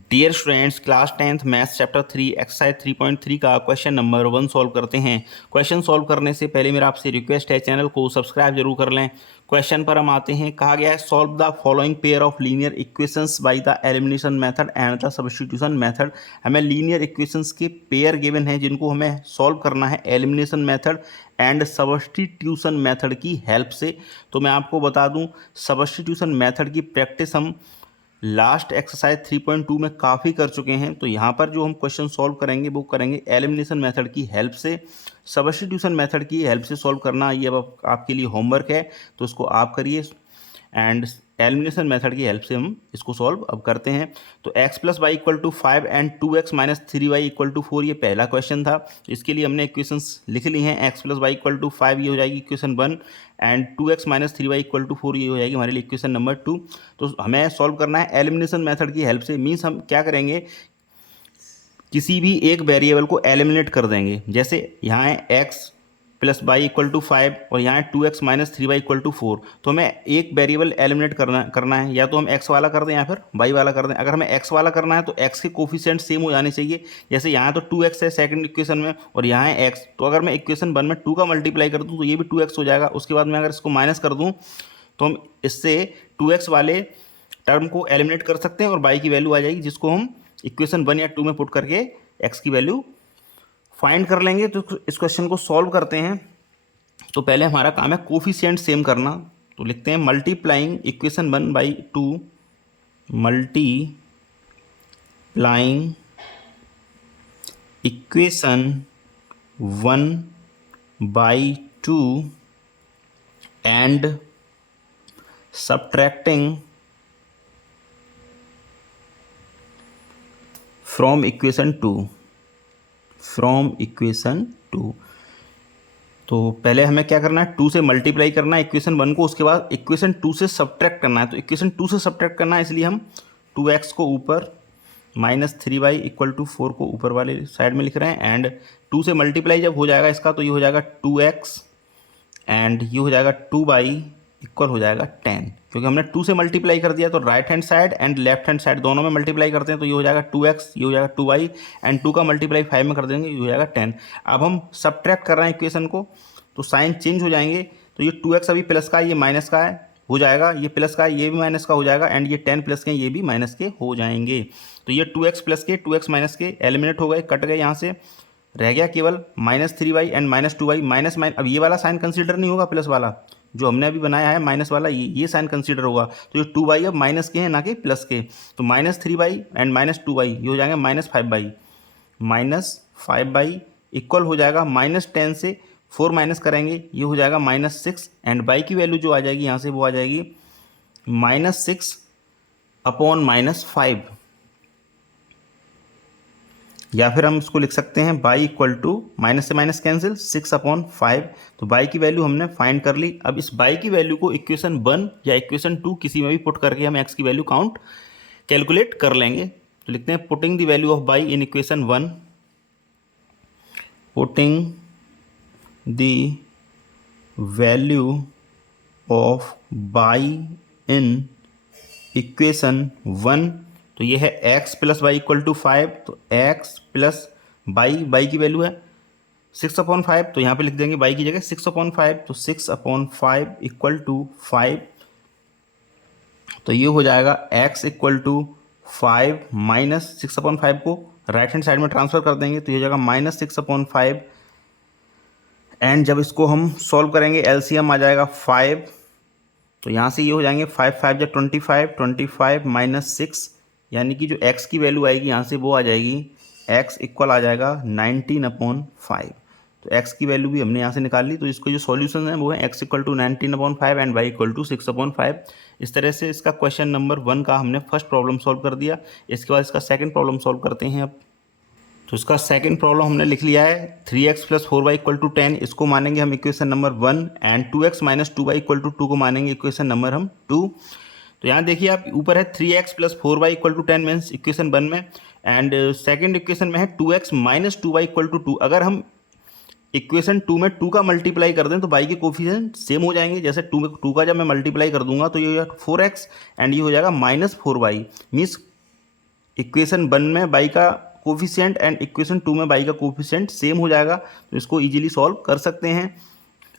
Dear students, class 10th maths chapter 3 exercise 3.3 का question number 1 solve करते हैं। Question solve करने से पहले मेरा आपसे रिक्वेस्ट है, चैनल को सब्सक्राइब जरूर कर लें। क्वेश्चन पर हम आते हैं। कहा गया है solve the following pair of linear equations by the elimination method and the substitution method. हमें लीनियर इक्वेशंस के पेयर गिवन हैं जिनको हमें सॉल्व करना है elimination method and substitution method की हेल्प से। तो मैं आपको बता दूं, सब्स्टिट्यूशन मेथड की प्रैक्टिस हम लास्ट एक्सरसाइज 3.2 में काफ़ी कर चुके हैं। तो यहाँ पर जो हम क्वेश्चन सॉल्व करेंगे वो करेंगे एलिमिनेशन मेथड की हेल्प से। सब्स्टिट्यूशन मेथड की हेल्प से सॉल्व करना ये अब आपके लिए होमवर्क है, तो उसको आप करिए। एंड एलिमिनेशन मेथड की हेल्प से हम इसको सॉल्व अब करते हैं। तो x plus y equal to 5 and 2x minus 3y equal to 4 ये पहला क्वेश्चन था। इसके लिए हमने इक्वेशंस लिख ली हैं। x plus y equal to 5 ये हो जाएगी equation 1 and 2x minus 3y equal to 4 ये हो जाएगी हमारे लिए इक्वेशन नंबर 2। तो हमें सॉल्व करना है एलिमिनेशन मेथड की हेल्प से। मीन्स हम क्या करेंगे, किसी भी एक वेरिएबल को एलिमिनेट कर देंगे। जैसे यहाँ है x plus y equal to 5 और यहाँ है 2x minus 3y equal to 4। तो हमें एक वेरिएबल एलिमिनेट करना है, या तो हम x वाला कर दें या फिर y वाला कर दें। अगर हमें x वाला करना है तो x के कोफिशिएंट सेम हो जाने चाहिए। जैसे यहाँ तो 2x है सेकंड इक्वेशन में और यहाँ है x, तो अगर मैं इक्वेशन 1 में 2 का मल्टीप्लाई कर दूँ तो ये भी 2x हो जाएगा। उसके बाद मैं अगर इसको माइनस कर दूँ तो हम इससे 2x वाले टर्म को एलिमिनेट कर सकते हैं और y की वैल्यू आ जाएगी, जिसको हम इक्वेशन 1 या 2 में पुट करके x की वैल्यू फाइंड कर लेंगे। तो इस क्वेश्चन को सॉल्व करते हैं। तो पहले हमारा काम है कोफिशिएंट सेम करना। तो लिखते हैं multiplying equation 1 by 2, multiplying equation 1 by 2 and subtracting from equation 2, from equation 2। तो पहले हमें क्या करना है, 2 से मल्टीप्लाई करना है इक्वेशन 1 को, उसके बाद इक्वेशन 2 से सब्ट्रैक्ट करना है। तो इक्वेशन 2 से सब्ट्रैक्ट करना है, इसलिए हम 2x को ऊपर माइनस 3y इक्वल टू 4 को ऊपर वाले साइड में लिख रहे हैं। एंड 2 से मल्टीप्लाई जब हो जाएगा इसका तो ये हो जाएगा 2x एंड ये हो जाएगा 2y इक्वल हो जाएगा 10, क्योंकि हमने 2 से मल्टीप्लाई कर दिया। तो right hand side and left hand side दोनों में मल्टीप्लाई करते हैं तो ये हो जाएगा 2x, ये हो जाएगा 2y एंड 2 का मल्टीप्लाई 5 में कर देंगे, ये हो जाएगा 10। अब हम सब्ट्रैक्ट कर रहे हैं इक्वेशन को, तो साइन चेंज हो जाएंगे। तो ये 2x अभी प्लस का है, ये माइनस का है हो जाएगा, ये प्लस का है ये भी माइनस का हो जाएगा, एंड ये 10 प्लस के ये भी माइनस के हो जाएंगे। तो ये 2x प्लस के 2x माइनस के एलिमिनेट हो गए, कट गए। यहाँ से रह गया केवल minus 3y and minus 2y। Minus अब ये वाला साइन कंसीडर नहीं होगा, प्लस वाला जो हमने अभी बनाया है माइनस वाला ये साइन कंसीडर होगा। तो ये 2y अब माइनस के हैं ना कि प्लस के। तो minus 3y and minus 2y ये हो जाएंगे माइनस 5y इक्वल हो जाएगा माइनस 10 से 4 माइनस करेंगे, ये हो जाएगा माइनस 6 एंड y की वैल्यू जो आ जाएगी यहाँ से वो आ जाएगी माइनस 6 अपॉन माइनस 5। या फिर हम इसको लिख सकते हैं y इक्वल टू माइनस से माइनस कैंसिल 6 अपॉन 5। तो y की वैल्यू हमने फाइंड कर ली। अब इस y की वैल्यू को इक्वेशन 1 या इक्वेशन 2 किसी में भी पुट करके हम x की वैल्यू काउंट कैलकुलेट कर लेंगे। तो लिखते हैं putting the value of y in equation 1, putting the value of y in equation 1। तो ये है x plus y equal to 5। तो x प्लस बाई की वैल्यू है 6 अपॉन 5, तो यहाँ पे लिख देंगे y की जगह 6 अपॉन 5। तो 6 अपॉन 5 इक्वल टू 5। तो ये हो जाएगा x equal to 5 minus 6 upon 5 को राइट हैंड साइड में ट्रांसफर कर देंगे, तो ये हो जाएगा माइनस 6 अपॉन 5। एंड जब इसको हम सॉल्व करेंगे एलसीएम आ जाएगा 5। तो यहाँ से ये हो जाएंगे 5 5 जब 25 माइनस 6, यानी कि जो x की वैल्यू आएगी यहाँ से वो आ जाएगी x इक्वल आ जाएगा 19 अपॉन 5। तो x की वैल्यू भी हमने यहाँ से निकाल ली। तो इसको जो सॉल्यूशन है वो है x equal to 19 upon 5 and y equal to 6 upon 5। इस तरह से इसका क्वेश्चन नंबर 1 का हमने फर्स्ट प्रॉब्लम सॉल्व कर दिया। इसके बाद इसका सेकंड प्रॉब्लम सॉल्व करते हैं अब। तो इसका सेकंड प्रॉब्लम हमने लिख लिया है 3x plus 4y equal to 10। इसको मानेंगे हम equation number 1 and 2x minus 2y equal to 2 को मानेंगे इक्वेशन नंबर हम 2। तो यहाँ देखिए आप ऊपर है 3x plus 4y equal to 10 means equation 1 में, एंड सेकंड इक्वेशन में है 2x minus 2y equal to 2। अगर हम इक्वेशन 2 में 2 का मल्टीप्लाई कर दें तो y के कोफिशिएंट सेम हो जाएंगे। जैसे 2 का जब मैं मल्टीप्लाई कर दूंगा तो ये हो जाएगा 4x एंड ये हो जाएगा माइनस 4y। मीन्स इक्वेशन 1 में बाई का कोफिशिएंट एंड इक्वेशन 2 में बाई का कोफिशिएंट सेम हो जाएगा, तो इसको इजीली सॉल्व कर सकते हैं।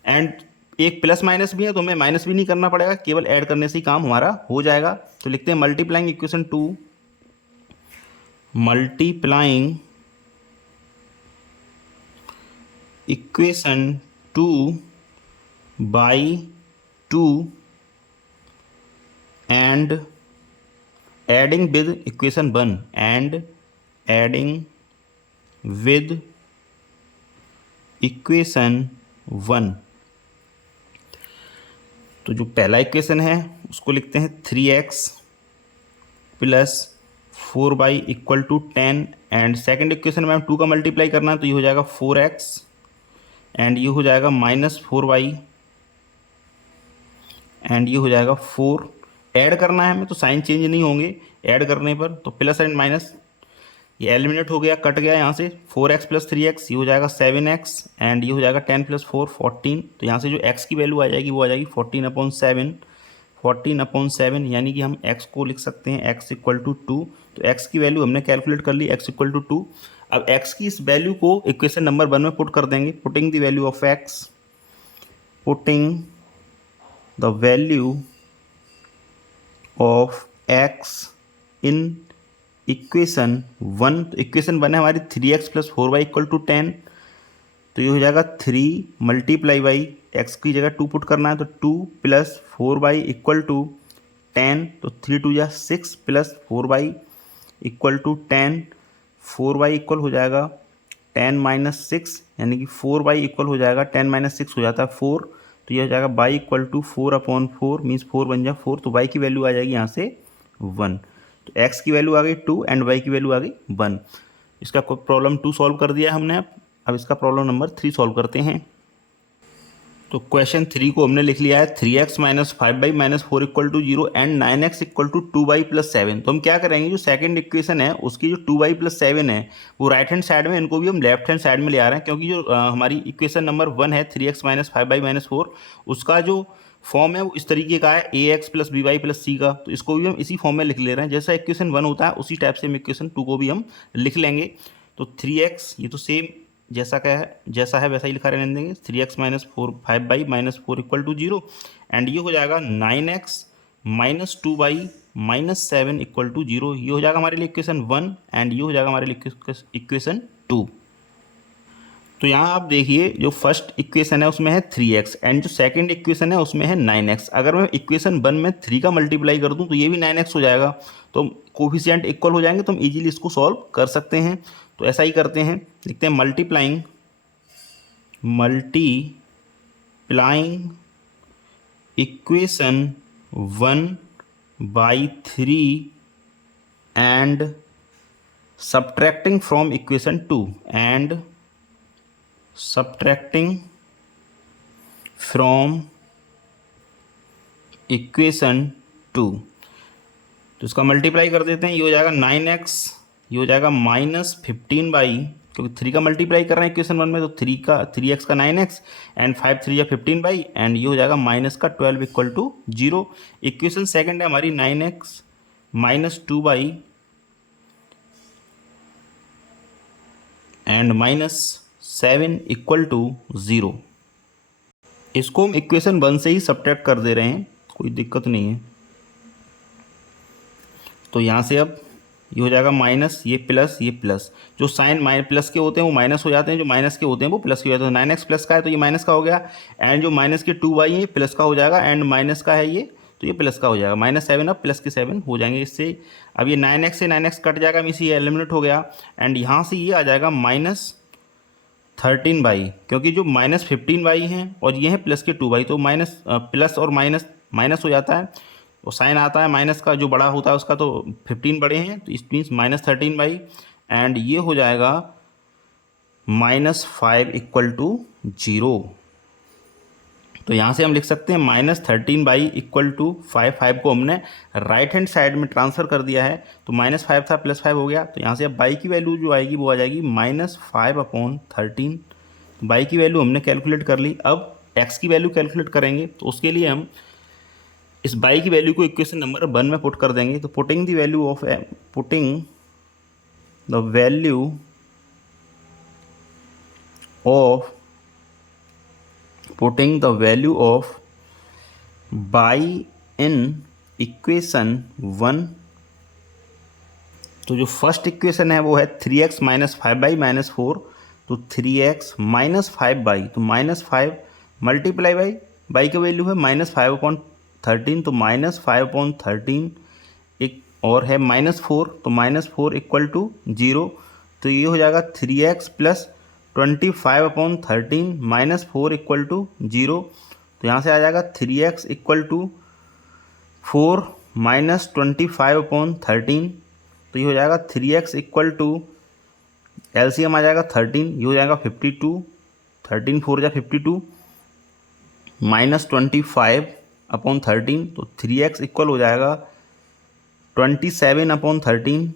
एंड एक प्लस माइनस भी है तो हमें माइनस भी नहीं करना पड़ेगा, केवल ऐड करने से ही काम हमारा हो जाएगा। तो लिखते हैं multiplying equation 2, multiplying equation 2 by 2 and adding with equation 1 and adding with equation 1। तो जो पहला इक्वेशन है उसको लिखते हैं 3x plus 4y equal to 10 and second equation में हम 2 का मल्टीप्लाई करना है तो ये हो जाएगा 4x एंड ये हो जाएगा -4y एंड ये हो जाएगा 4। ऐड करना है हमें तो साइन चेंज नहीं होंगे ऐड करने पर, तो प्लस एंड माइनस ये एलिमिनेट हो गया, कट गया यहाँ से। 4x प्लस 3x ये हो जाएगा 7x एंड ये हो जाएगा 10 प्लस 4 14। तो यहाँ से जो x की वैल्यू आ जाएगी वो आ जाएगी 14/7, 14/7 यानी कि हम x को लिख सकते हैं x इक्वल टू 2। तो x की वैल्यू हमने कैलकुलेट कर ली, x इक्वल टू 2। अब x की इस वैल्यू को इक्वेशन नंबर 1 में पुट कर देंगे। Putting the value of x, putting the value of x in equation 1। तो इक्वेशन 1 है हमारी 3x plus 4y equal to 10, तो ये हो जाएगा 3 मल्टीप्लाई बाई x की जगह 2 पुट करना है तो 2 प्लस 4y इक्वल टू 10, तो 3 2 या 6 plus 4y equal to 10, 4y equal हो जाएगा 10 माइनस 6 यानी कि 4y इक्वल हो जाएगा 10 माइनस 6 हो जाता है 4, तो ये हो जाएगा y इक्वल टू 4/4 मीन्स 4 बन जाए 4, तो y की वैल्यू आ जाएगी यहाँ से 1। तो x की वैल्यू आ गई 2 एंड y की वैल्यू आ गई 1। इसका प्रॉब्लम 2 सॉल्व कर दिया हमने। अब इसका प्रॉब्लम नंबर 3 सॉल्व करते हैं। तो क्वेश्चन 3 को हमने लिख लिया है 3x minus 5y minus 4 equal to 0 and 9x equal to 2y plus 7। तो हम क्या करेंगे, जो सेकंड इक्वेशन है उसकी जो 2y प्लस 7 है वो राइट हैंड साइड में, इनको भी हम लेफ्ट हैंड साइड में ले आ रहे हैं, क्योंकि जो हमारी इक्वेशन नंबर 1 है 3x माइनस 5y माइनस 4 उसका जो फॉर्म है वो इस तरीके का है ax plus by plus c का। तो इसको भी हम इसी फॉर्म में लिख ले रहे हैं, जैसा इक्वेशन 1 होता है उसी टाइप से हम इक्वेशन 2 को भी हम लिख लेंगे। तो 3x ये तो सेम जैसा है वैसा ही लिखा रहने देंगे, 3x minus 5y minus 4 equal to 0 and ये हो जाएगा 9x minus 2y minus 7 equal to 0। ये हो जाएगा हमारे लिए इक्वेशन 1 एंड ये हो जाएगा हमारे लिए इक्वेशन 2। तो यहाँ आप देखिए जो फर्स्ट इक्वेशन है उसमें है 3x एंड जो सेकंड इक्वेशन है उसमें है 9x। अगर मैं इक्वेशन 1 में 3 का मल्टीप्लाई कर दूँ तो ये भी 9x हो जाएगा, तो कोफिशिएंट इक्वल हो जाएंगे तो हम इजीली इसको सॉल्व कर सकते हैं। तो ऐसा ही करते हैं, लिखते हैं multiplying equation 1 by 3 and subtracting from equation 2 and subtracting from equation 2। तो इसका मल्टीप्लाई कर देते हैं, ये हो जाएगा 9x, ये हो जाएगा -15y, क्योंकि 3 का मल्टीप्लाई कर रहे हैं इक्वेशन 1 में, तो 3x का 9x एंड 5 3 या 15y एंड ये हो जाएगा माइनस का 12 इक्वल टू 0। इक्वेशन सेकंड है हमारी 9x minus 2y and -7 equal to 0। इसको हम इक्वेशन 1 से ही सब्ट्रैक्ट कर दे रहे हैं, कोई दिक्कत नहीं है। तो यहाँ से अब ये हो जाएगा माइनस, ये प्लस, ये प्लस, जो साइन प्लस के होते हैं वो माइनस हो जाते हैं, जो माइनस के होते हैं वो प्लस के हो जाते हैं। 9x प्लस का है तो ये माइनस का हो गया एंड जो माइनस के 2y है ये प्लस का हो जाएगा एंड माइनस का है ये तो ये प्लस का हो जाएगा। -7 अब प्लस के 7 हो जाएंगे इससे। अब ये 9x से 9x कट जाएगा, इसी एलिमिनेट हो गया एंड यहाँ से ये आ जाएगा -13y, क्योंकि जो -15y है और ये है प्लस के 2y, तो प्लस और माइनस हो जाता है, तो साइन आता है माइनस का, जो बड़ा होता है उसका, तो 15 बड़े हैं तो इस मीन्स -13y एंड ये हो जाएगा -5 इक्वल टू 0। तो यहाँ से हम लिख सकते हैं -13y इक्वल टू 5 को हमने राइट हैंड साइड में ट्रांसफ़र कर दिया है, तो -5 था +5 हो गया। तो यहाँ से अब y की वैल्यू जो आएगी वो आ जाएगी -5/13। y की वैल्यू हमने कैलकुलेट कर ली। अब x की वैल्यू कैलकुलेट करेंगे, तो उसके लिए हम इस y की वैल्यू को इक्वेशन नंबर 1 में पुट कर देंगे। तो putting the value of putting the value of by in equation 1। तो जो फर्स्ट इक्वेशन है वो है 3x माइनस 5y-4, तो 3x माइनस 5y, तो -5 मल्टीप्लाई बाई की वैल्यू है -5/13, तो -5/13 एक और है -4, तो -4 इक्वल टू 0, तो ये हो जाएगा 3x प्लस 25/13 -4 इक्वल टू 0, तो यहाँ से आ जाएगा 3x इक्वल टू 4 माइनस 25/13, तो ये हो जाएगा 3x इक्वल टू एलसीएम आ जाएगा 13, ये हो जाएगा 52, 13 4 जा 52 माइनस 25/13, तो 3x इक्वल हो जाएगा 27/13,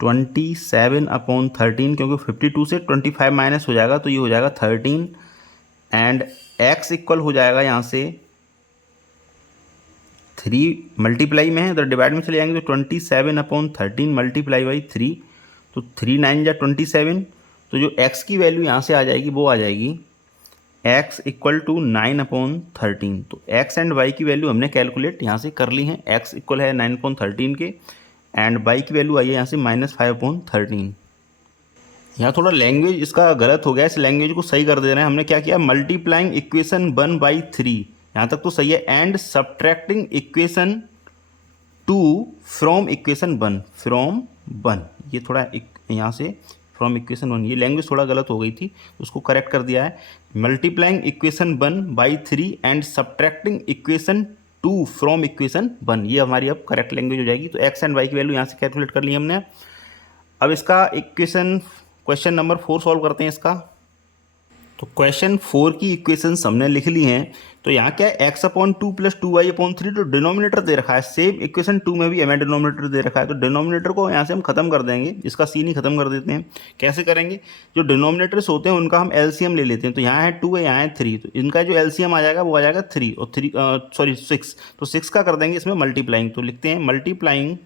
27/13, क्योंकि 52 से 25 माइनस हो जाएगा, तो ये हो जाएगा 13, एंड x इक्वल हो जाएगा यहाँ से 3 मल्टीप्लाई में है तो डिवाइड में चले जाएंगे, तो 27/13 मल्टीप्लाई बाई 3, तो 3 9 जा 27, तो जो x की वैल्यू यहाँ से आ जाएगी वो आ जाएगी x इक्वल टू 9/13, तो x एंड y की वैल्यू हमने कैलकुलेट यहाँ से कर ली है, x इक्वल है 9/13 के, एंड y की वैल्यू आई है यहाँ से -5/13। यहाँ थोड़ा लैंग्वेज इसका गलत हो गया, इस लैंग्वेज को सही कर दे रहे हैं। हमने क्या किया, मल्टीप्लाइंग इक्वेशन 1/3, यहाँ तक तो सही है, and subtracting equation 2 from equation 1, from 1, ये थोड़ा यहाँ से फ्रॉम इक्वेशन 1, ये लैंग्वेज थोड़ा गलत हो गई थी, उसको करेक्ट कर दिया है। Multiplying equation 1/3 and subtracting equation 2 from equation 1, ये हमारी अब करेक्ट लैंग्वेज हो जाएगी। तो एक्स एंड वाई की वैल्यू यहाँ से कैलकुलेट कर ली हमने। अब इसका क्वेश्चन नंबर 4 सॉल्व करते हैं इसका। तो क्वेश्चन 4 की इक्वेशंस हमने लिख ली हैं। तो यहाँ क्या है, x/2 + 2y/3, तो डिनोमिनेटर दे रखा है, सेम इक्वेशन 2 में भी हमें डिनोमिनेटर दे रखा है, तो डिनोमिनेटर को यहाँ से हम खत्म कर देंगे, इसका सीन ही खत्म कर देते हैं। कैसे करेंगे, जो डिनोमिनेटर्स होते हैं उनका हम एलसीएम ले लेते हैं। तो यहाँ है 2 है, यहाँ है 3, तो इनका जो एलसीएम आ जाएगा वो आ जाएगा 3 और 6, तो 6 का कर देंगे इसमें मल्टीप्लाइंग। तो लिखते हैं मल्टीप्लाइंग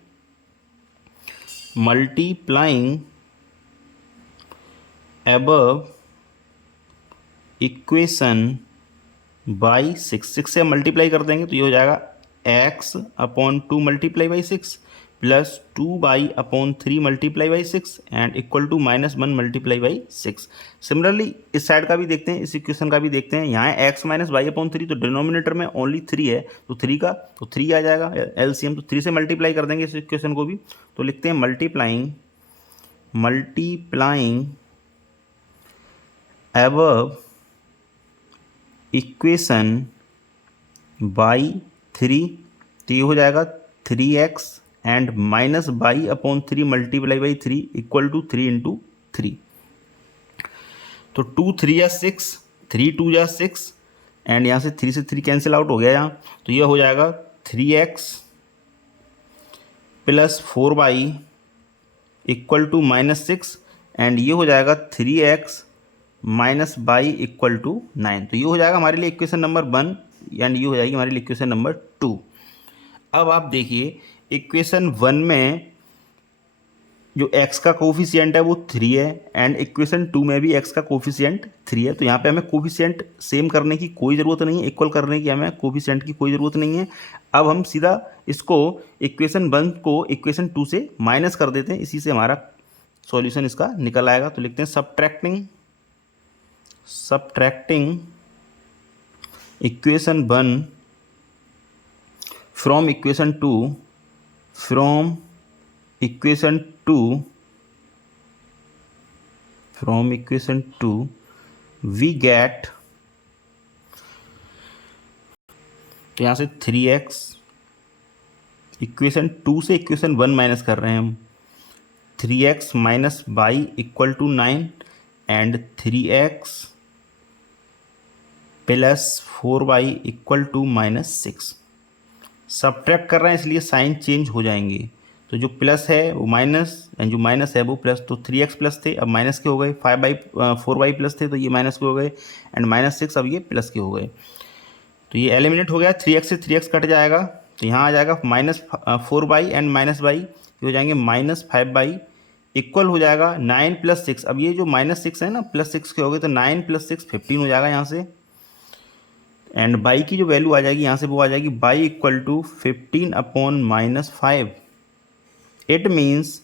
अबव इक्वेशन बाई 6 से मल्टीप्लाई कर देंगे, तो ये हो जाएगा x/2 मल्टीप्लाई बाई 6 प्लस 2y/3 multiply by 6 and equal to -1 multiply by 6। Similarly इस साइड का भी देखते हैं, इस इक्वेशन का भी देखते हैं। यहाँ है x - y/3, तो डिनोमिनेटर में ओनली 3 है, तो 3 का तो 3 आ जाएगा एलसीएम, तो 3 से मल्टीप्लाई कर देंगे इस इक्वेशन को भी। तो लिखते हैं मल्टीप्लाइंग अबव इक्वेशन बाई 3, तो ये हो जाएगा 3x and -y/3 multiply by 3 equal to 3 × 3, तो 2 3 या 6, 3 2 या 6, एंड यहाँ से 3 से 3 कैंसिल आउट हो गया यहाँ, तो ये हो जाएगा 3x plus 4y equal to -6, and ये हो जाएगा 3x minus y equal to 9, तो ये हो जाएगा हमारे लिए इक्वेशन नंबर 1, एंड ये हो जाएगी हमारे लिए इक्वेशन नंबर 2। अब आप देखिए इक्वेशन 1 में जो x का कोफिशिएंट है वो 3 है, एंड इक्वेशन 2 में भी x का कोफिशिएंट 3 है, तो यहाँ पे हमें कोफिशिएंट सेम करने की कोई ज़रूरत नहीं है, इक्वल करने की हमें कोफिशिएंट की कोई ज़रूरत नहीं है। अब हम सीधा इसको इक्वेशन 1 को इक्वेशन 2 से माइनस कर देते हैं, इसी से हमारा सॉल्यूशन इसका निकल आएगा। तो लिखते हैं subtracting equation 1 from equation 2 we get, तो यहाँ से 3x, इक्वेशन 2 से इक्वेशन 1 माइनस कर रहे हैं हम, 3x minus y equal to 9 and 3x plus 4y equal to -6। Subtract कर रहे हैं इसलिए साइन चेंज हो जाएंगे, तो जो प्लस है वो माइनस एंड जो माइनस है वो प्लस, तो 3x प्लस थे अब माइनस के हो गए, 4y प्लस थे तो ये माइनस के हो गए, एंड -6 अब ये प्लस के हो गए, तो ये एलिमिनेट हो गया। 3x से 3x कट जाएगा, तो यहाँ आ जाएगा -4y एंड -y, ये हो जाएंगे -5 इक्वल हो जाएगा 9 + 6। अब ये जो -6 है ना, +6 के हो गए तो 9 + 6 15 हो जाएगा यहाँ से। एंड बाई की जो वैल्यू आ जाएगी यहाँ से वो आ जाएगी y equal to 15/-5। It means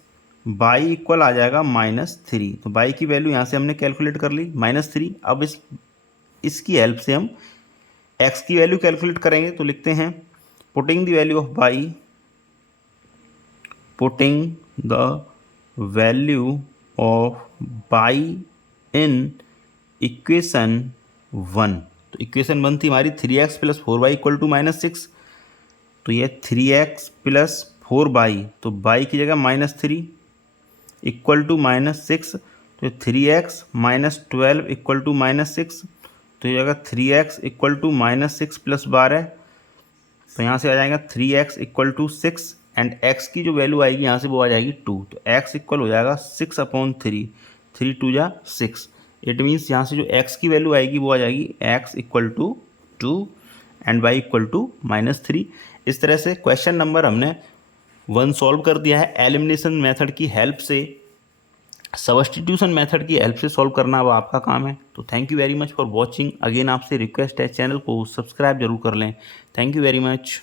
y equal आ जाएगा -3। तो बाई की वैल्यू यहाँ से हमने कैलकुलेट कर ली -3। अब इसकी हेल्प से हम एक्स की वैल्यू कैलकुलेट करेंगे। तो लिखते हैं putting the value of by, putting the value of by in equation 1। तो इक्वेशन 1 थी हमारी 3x + 4y = -6। तो ये 3x + 4y, तो y की जगह -3 इक्वल टू -6। तो 3x - 12 इक्वल टू -6। तो ये जगह 3x इक्वल टू -6 + 12। तो यहाँ से आ जाएगा 3x equal to 6 and x की जो वैल्यू आएगी यहाँ से वो आ जाएगी 2। तो x इक्वल हो जाएगा 6/3, 3 2 जा 6। इट मीन्स यहाँ से जो x की वैल्यू आएगी वो आ जाएगी x equal to 2 and y equal to -3। इस तरह से क्वेश्चन नंबर हमने 1 सॉल्व कर दिया है। एलिमिनेशन मेथड की हेल्प से, सब्स्टिट्यूशन मेथड की हेल्प से सॉल्व करना अब आपका काम है। तो thank you very much for watching. Again आपसे रिक्वेस्ट है चैनल को सब्सक्राइब जरूर कर लें। Thank you very much.